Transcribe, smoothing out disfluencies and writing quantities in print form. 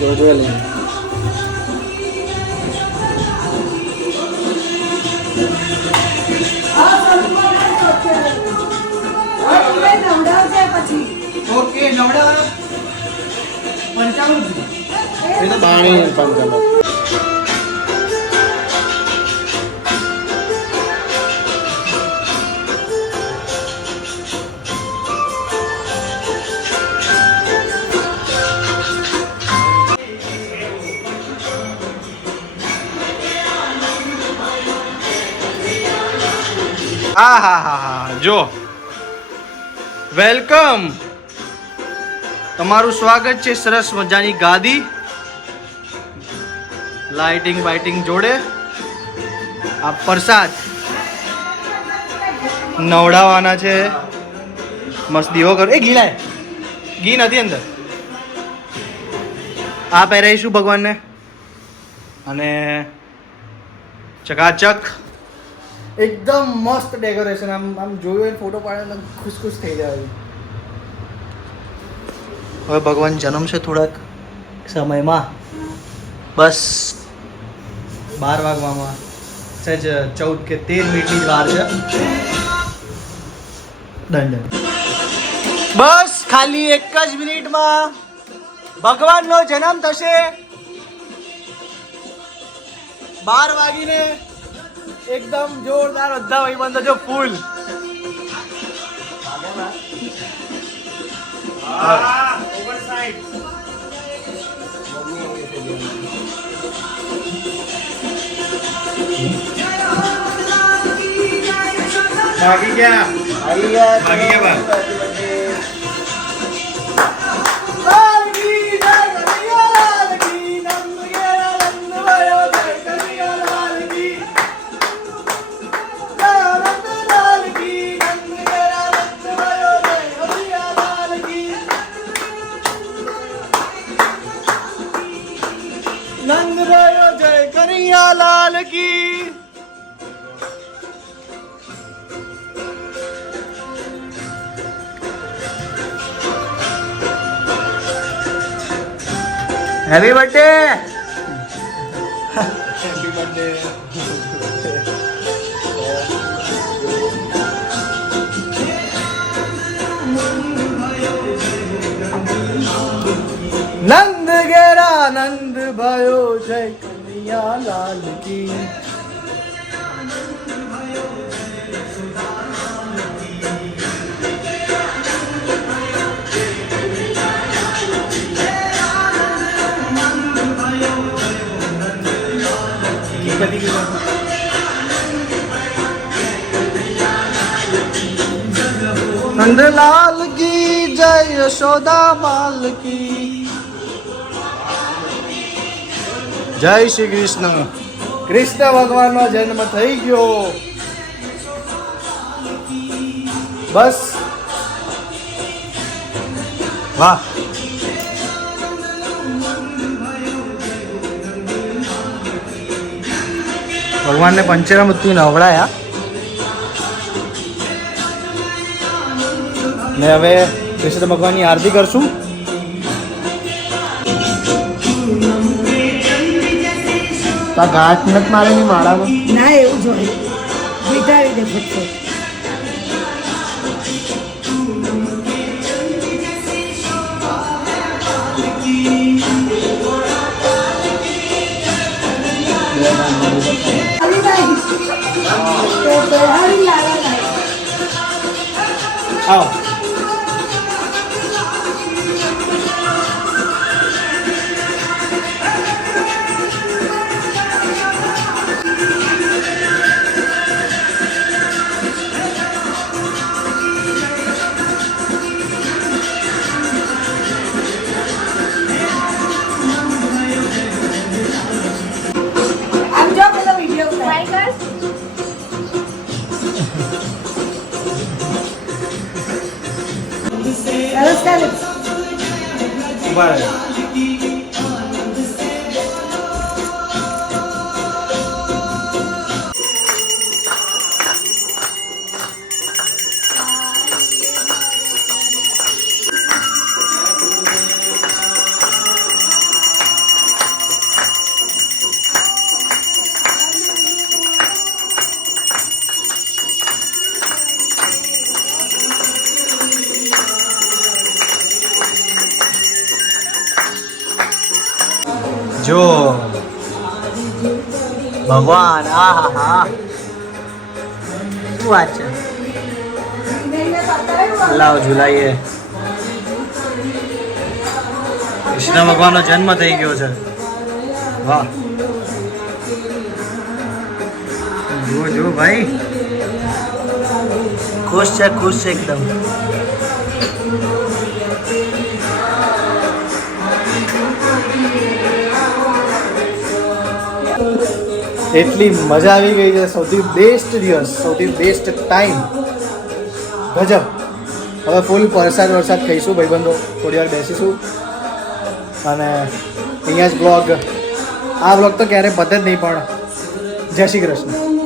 જોજો લે ઓકે નવડા 55 એ તો પાણી 55 હા જો વેલકમ, તમારું સ્વાગત છે સરસ મજાની ગાદી, લાઇટિંગ બાઇટિંગ જોડે. આ પ્રસાદ નવડાવવાના છે, મસ્ત દીવો કરો. એ ઘી લાય, ઘી નથી અંદર. આ પહેરાઈશું ભગવાનને અને ચકાચક એકદમ મસ્ત ડેકોરેશન. આમ જોયું ફોટો પાડે ખુશ થઈ જાય. હવે ભગવાન જન્મશે થોડાક સમયમાં, બસ 12 વાગવામાં સહેજ 14 કે 13 મિનિટની જ વાર છે. દંડ બસ ખાલી એક જ મિનિટમાં ભગવાનનો જન્મ થશે. 12 વાગીને એકદમ જોરદાર બધા ભાઈબંધો જો ફૂલ. ભાગી ગયા બા. નંદ ભયો જય કનૈયા લાલ કી. Happy birthday. Happy birthday. Nand ઘેરા નંદ भयो જય કનૈયા લાલ કી. નંદલાલ કી જય યશોદા માલ કી. જય શ્રી કૃષ્ણ. કૃષ્ણ ભગવાનનો જન્મ થઈ ગયો. બસ વાહ. ભગવાનને પંચરામૃતથી નવડાયા ને હવે કૃષ્ણ ભગવાનની આરતી કરશું. ઘાટ નથી મારેલી માળામાં ના, એવું જોઈએ બેઠાવી દે ફક્ત. આવો. ઉભા રહે. જો ભગવાન આ હા હા શું વાત છે લાવ ઝુલાઈએ કૃષ્ણ ભગવાનનો જન્મ થઈ ગયો છે વાહ જો જો ભાઈ ખુશ છે એકદમ એટલી મજા આવી ગઈ છે સૌથી બેસ્ટ દિવસ સૌથી બેસ્ટ ટાઈમ ગજબ હવે ફૂલ વરસાદ ખાઈશું ભાઈબંધો થોડી વાર બેસીશું અને અહીંયા જ બ્લોગ આ બ્લોગ તો ક્યારે પતે જ નહીં પણ જય શ્રી કૃષ્ણ